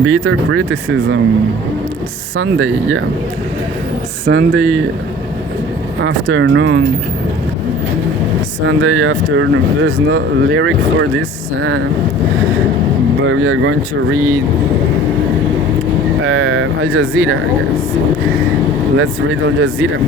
Bitter criticism. Sunday, yeah. Sunday afternoon. Sunday afternoon. There's no lyric for this, but we are going to read Al Jazeera, I guess. Let's read Al Jazeera.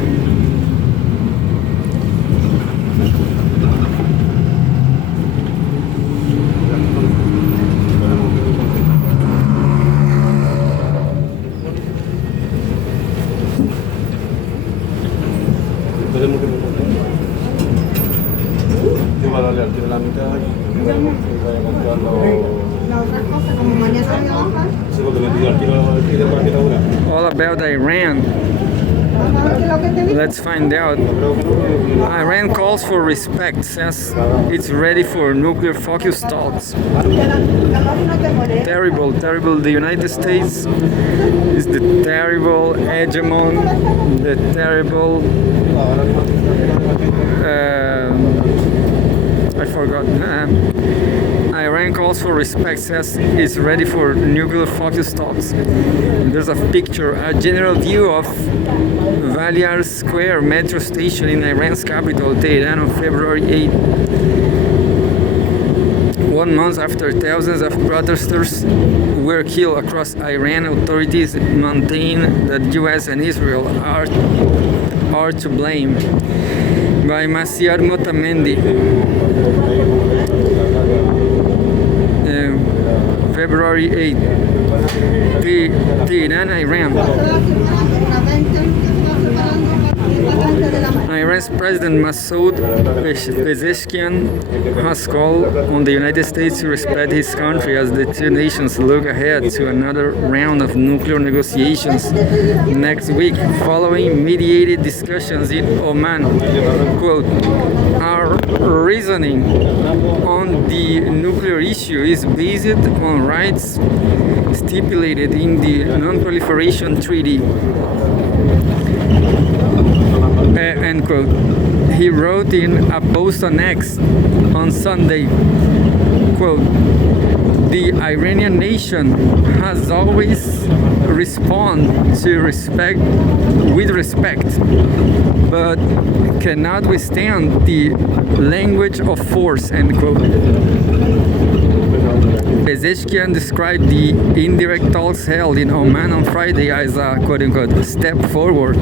All about Iran. Let's find out. Iran calls for respect, says it's ready for nuclear focus talks. Terrible, terrible. The United States is the terrible hegemon, the terrible I forgot. Iran calls for respect, says it's ready for nuclear focus talks. There's a picture, a general view of Valyar Square metro station in Iran's capital, Tehran, on February 8. 1 month after thousands of protesters were killed across Iran, authorities maintain that US and Israel are to blame. By Masyar Motamendi. February 8, Tehran, Iran. Iran's President Masoud Pezeshkian has called on the United States to respect his country as the two nations look ahead to another round of nuclear negotiations next week, following mediated discussions in Oman. Quote, our reasoning on the nuclear issue is based on rights stipulated in the Non-Proliferation Treaty. End quote. He wrote in a post on X on Sunday, quote, the Iranian nation has always responded to respect with respect, but cannot withstand the language of force, end quote. Pezeshkian described the indirect talks held in Oman on Friday as a quote-unquote step forward,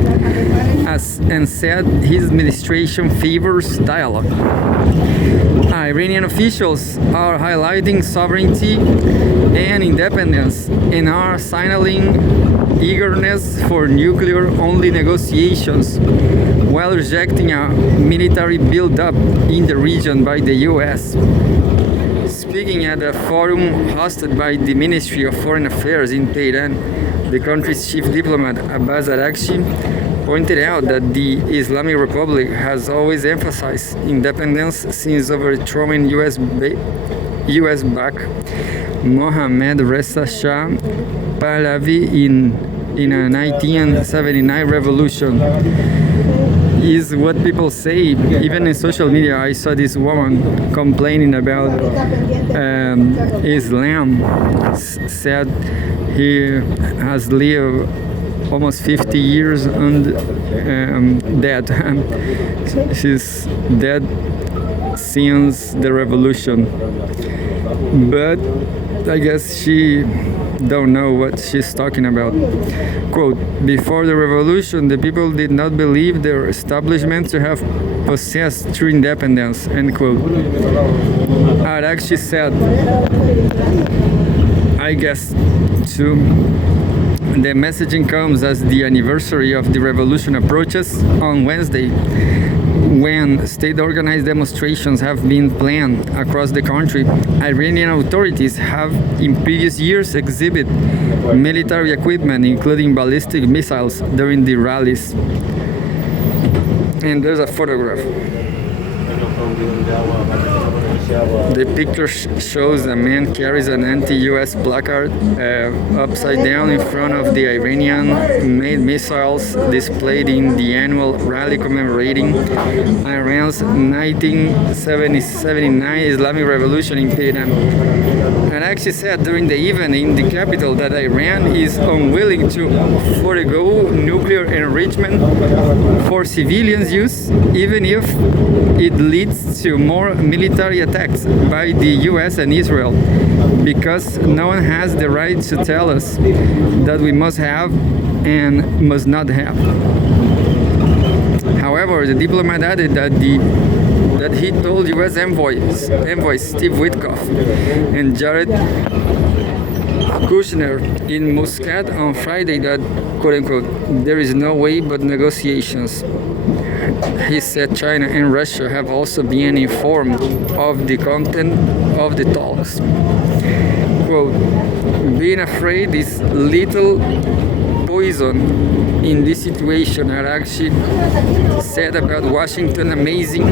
and said his administration favors dialogue. Iranian officials are highlighting sovereignty and independence and are signaling eagerness for nuclear-only negotiations, while rejecting a military build-up in the region by the US. Speaking at a forum hosted by the Ministry of Foreign Affairs in Tehran, the country's chief diplomat Abbas Araghchi pointed out that the Islamic Republic has always emphasized independence since overthrowing US-backed Mohammad Reza Shah Pahlavi in a 1979 revolution. Is what people say. Even in social media, I saw this woman complaining about Islam. Said he has lived almost 50 years dead. She's dead since the revolution. But I guess she don't know what she's talking about. Quote, before the revolution, the people did not believe their establishment to have possessed true independence, end quote. Araghchi said, I guess, too. The messaging comes as the anniversary of the revolution approaches on Wednesday, when state-organized demonstrations have been planned across the country. Iranian authorities have in previous years exhibited military equipment, including ballistic missiles, during the rallies. And there's a photograph. The picture shows a man carries an anti-US placard upside down in front of the Iranian-made missiles displayed in the annual rally commemorating Iran's 1979 Islamic Revolution in Tehran. that actually said during the event in the capital that Iran is unwilling to forego nuclear enrichment for civilians use, even if it leads to more military attacks by the US and Israel, because no one has the right to tell us that we must have and must not have. However, the diplomat added that he told U.S. envoys Steve Witkoff and Jared Kushner in Muscat on Friday that, quote unquote, there is no way but negotiations. He said China and Russia have also been informed of the content of the talks. Quote, being afraid is little poison in this situation, are actually said about Washington amassing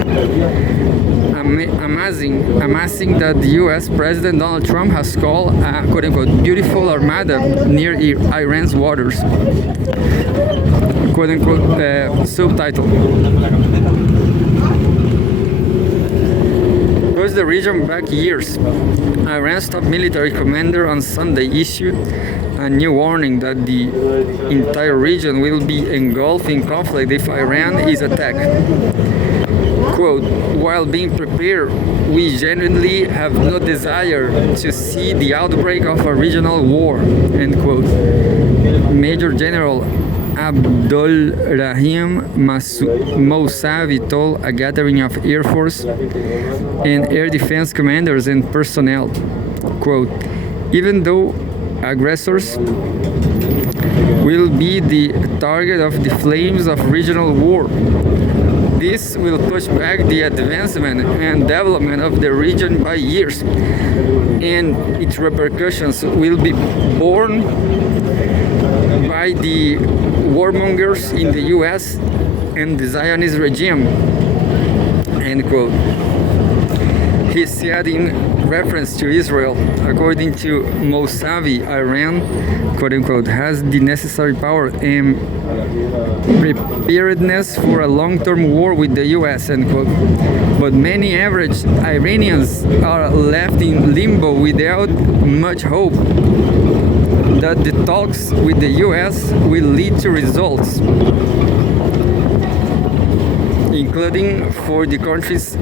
that the U.S. President Donald Trump has called a quote-unquote beautiful armada near Iran's waters. Quote-unquote subtitle. Goes the region back years. Iran's top military commander on Sunday issued a new warning that the entire region will be engulfed in conflict if Iran is attacked. Quote, while being prepared, we genuinely have no desire to see the outbreak of a regional war, end quote. Major General Abdul Rahim Mousavi told a gathering of Air Force and Air Defense commanders and personnel, quote, even though aggressors will be the target of the flames of regional war, this will push back the advancement and development of the region by years, and its repercussions will be borne by the warmongers in the US and the Zionist regime, end quote. He said in reference to Israel, according to Mousavi, Iran, quote unquote, has the necessary power and preparedness for a long-term war with the US, end quote. But many average Iranians are left in limbo without much hope that the talks with the US will lead to results, including for the country's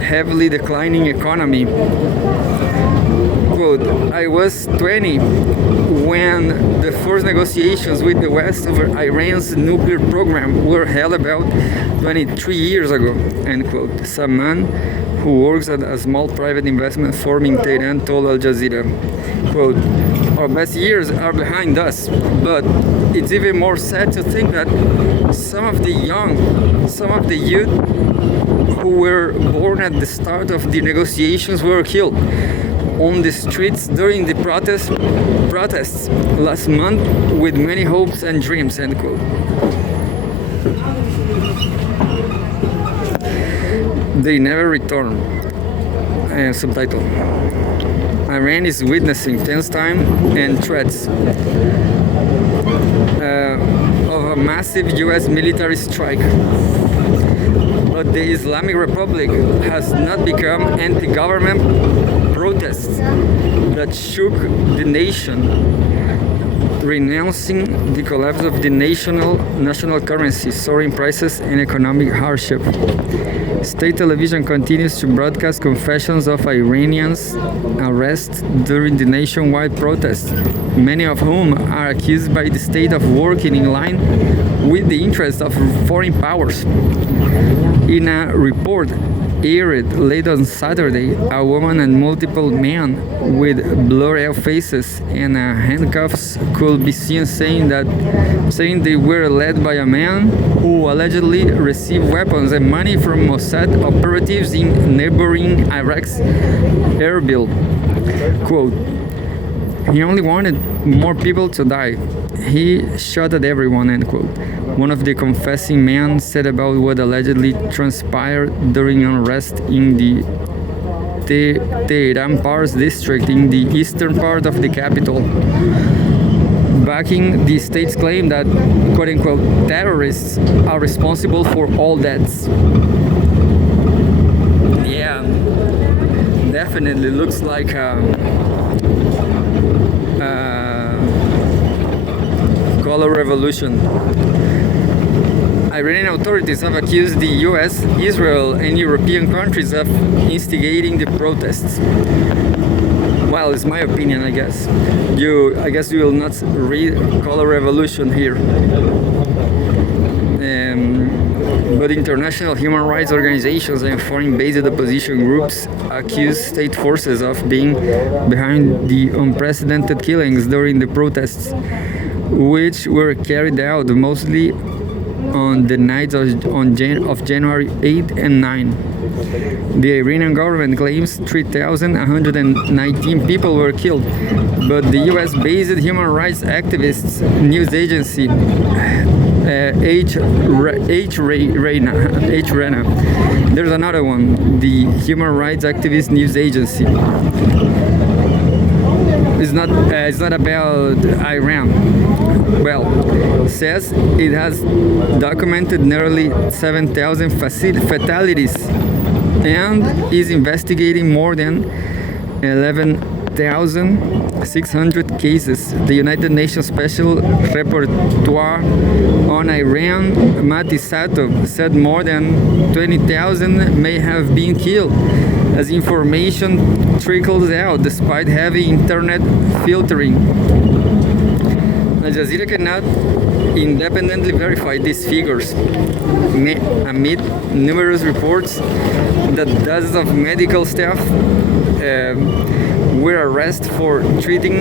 heavily declining economy. Quote, I was 20 when the first negotiations with the West over Iran's nuclear program were held about 23 years ago, end quote. Someone who works at a small private investment firm in Tehran told Al Jazeera, quote, our best years are behind us, but it's even more sad to think that some of the youth who were born at the start of the negotiations were killed on the streets during the protests last month with many hopes and dreams, end quote. They never return. Subtitle. Iran is witnessing tense time and threats of a massive US military strike. But the Islamic Republic has not become anti-government protests that shook the nation, renouncing the collapse of the national currency, soaring prices, and economic hardship. State television continues to broadcast confessions of Iranians arrested during the nationwide protests, many of whom are accused by the state of working in line with the interests of foreign powers. In a report aired late on Saturday, a woman and multiple men with blurred faces and handcuffs could be seen saying they were led by a man who allegedly received weapons and money from Mossad operatives in neighboring Iraq's Erbil. Quote, he only wanted more people to die. He shot at everyone, end quote. One of the confessing men said about what allegedly transpired during unrest in the Tehran Pars district in the eastern part of the capital, backing the state's claim that, quote-unquote, terrorists are responsible for all deaths. Yeah, definitely looks like color revolution. Iranian authorities have accused the US, Israel, and European countries of instigating the protests. Well, it's my opinion, I guess. I guess you will not read color revolution here. But international human rights organizations and foreign-based opposition groups accuse state forces of being behind the unprecedented killings during the protests, which were carried out mostly on the nights of January 8 and 9. The Iranian government claims 3,119 people were killed, but the US-based human rights activists news agency HRENA. There's another one, the Human Rights Activist News Agency. It's not about Iran. Well, says it has documented nearly 7,000 fatalities and is investigating more than 11,600 cases. The United Nations Special Rapporteur on Iran, Mati Sato, said more than 20,000 may have been killed as information trickles out despite heavy internet filtering. Al Jazeera cannot independently verify these figures amid numerous reports that dozens of medical staff were arrested for treating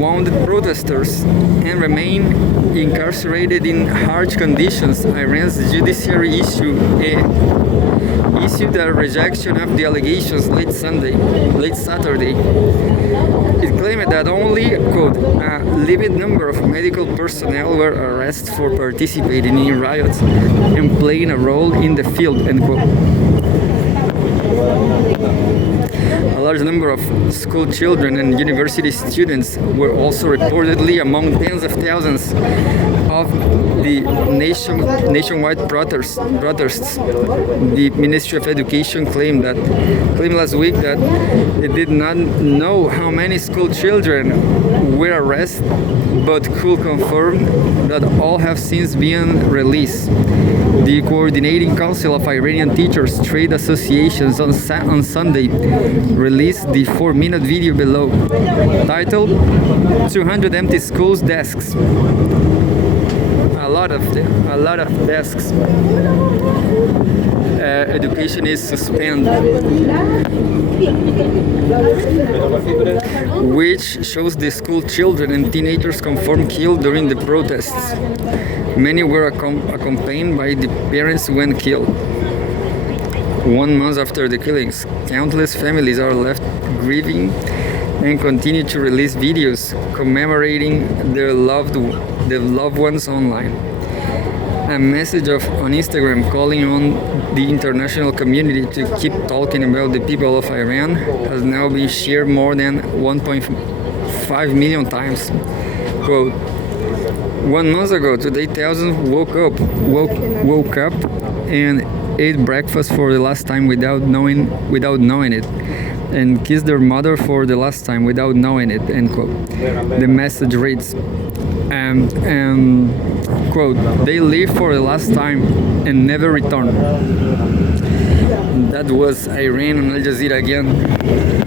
wounded protesters and remain incarcerated in harsh conditions. Iran's judiciary issued a rejection of the allegations late Saturday. It claimed that only, quote, a limited number of medical personnel were arrested for participating in riots and playing a role in the field, end quote. A large number of school children and university students were also reportedly among tens of thousands of the nationwide protests. The Ministry of Education claimed last week that it did not know how many school children were arrested, but could confirm that all have since been released. The Coordinating Council of Iranian Teachers Trade Associations on Sunday released the 4-minute video below, titled 200 Empty Schools Desks. A lot of desks. Education is suspended, which shows the school children and teenagers confirmed killed during the protests. Many were accompanied by the parents when killed. 1 month after the killings, countless families are left grieving and continue to release videos commemorating their loved ones online. A message on Instagram calling on the international community to keep talking about the people of Iran has now been shared more than 1.5 million times. Quote, 1 month ago today, thousands woke up and ate breakfast for the last time without knowing it, and kissed their mother for the last time without knowing it, end quote. The message reads, quote, they live for the last time and never return. That was Iran on Al Jazeera again.